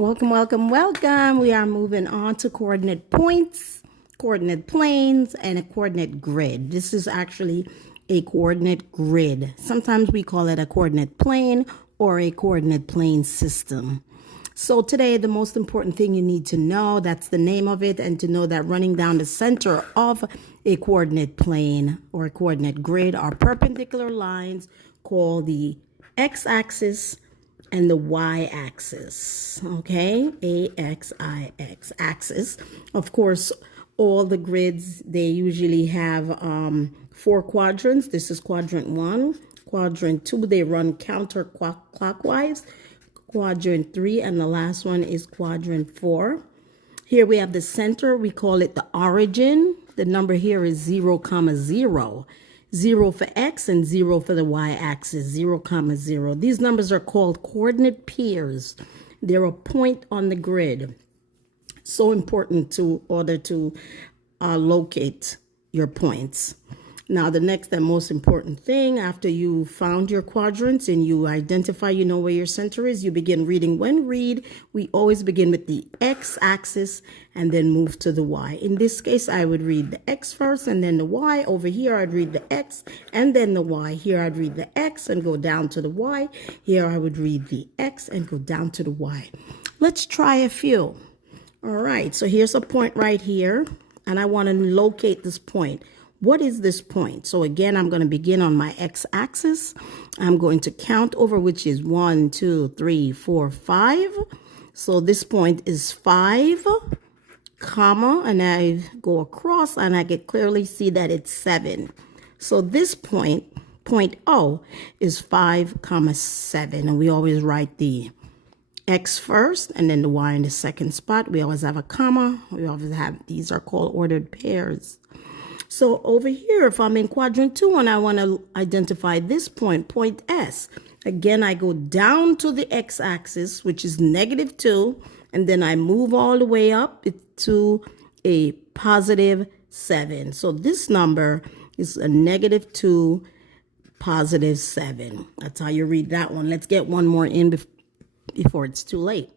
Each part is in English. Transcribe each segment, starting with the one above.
Welcome, welcome, welcome. We are moving on to coordinate points, coordinate planes, and a coordinate grid. This is actually a coordinate grid. Sometimes we call it a coordinate plane or a coordinate plane system. So today, the most important thing you need to know, that's the name of it, and to know that running down the center of a coordinate plane or a coordinate grid are perpendicular lines called the x-axis and the y-axis, okay? A-X-I-X, axis. Of course, all the grids, they usually have 4 quadrants. This is quadrant 1. Quadrant 2, they run counterclockwise. Quadrant 3, and the last one is quadrant 4. Here we have the center. We call it the origin. The number here is 0, 0. 0 for x and 0 for the y-axis, 0, 0. These numbers are called coordinate pairs. They're a point on the grid. So important to order to locate your points. Now, the next and most important thing, after you found your quadrants and you identify, you know where your center is, you begin reading. When read, we always begin with the x-axis and then move to the y. In this case, I would read the x first and then the y. Over here, I'd read the x and then the y. Here, I'd read the x and go down to the y. Here, I would read the x and go down to the y. Let's try a few. All right, so here's a point right here, and I want to locate this point. What is this point? So again, I'm going to begin on my x-axis. I'm going to count over, which is 1, 2, 3, 4, 5. So this point is 5, comma, and I go across and I can clearly see that it's 7. So this point, point O, is 5, 7. And we always write the x first and then the y in the second spot. We always have a comma. We always have, these are called ordered pairs. So over here, if I'm in quadrant 2 and I want to identify this point, point S, again, I go down to the x-axis, which is -2, and then I move all the way up to a +7. So this number is a -2, +7. That's how you read that one. Let's get one more in before it's too late.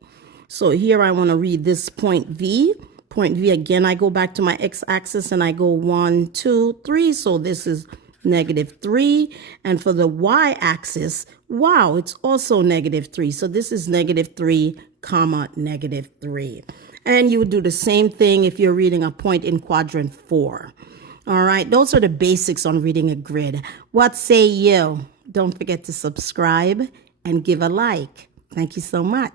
So here I want to read this point V. Point V, again, I go back to my x-axis and I go 1, 2, 3. So this is -3. And for the y-axis, wow, it's also -3. So this is -3, -3. And you would do the same thing if you're reading a point in quadrant 4. All right, those are the basics on reading a grid. What say you? Don't forget to subscribe and give a like. Thank you so much.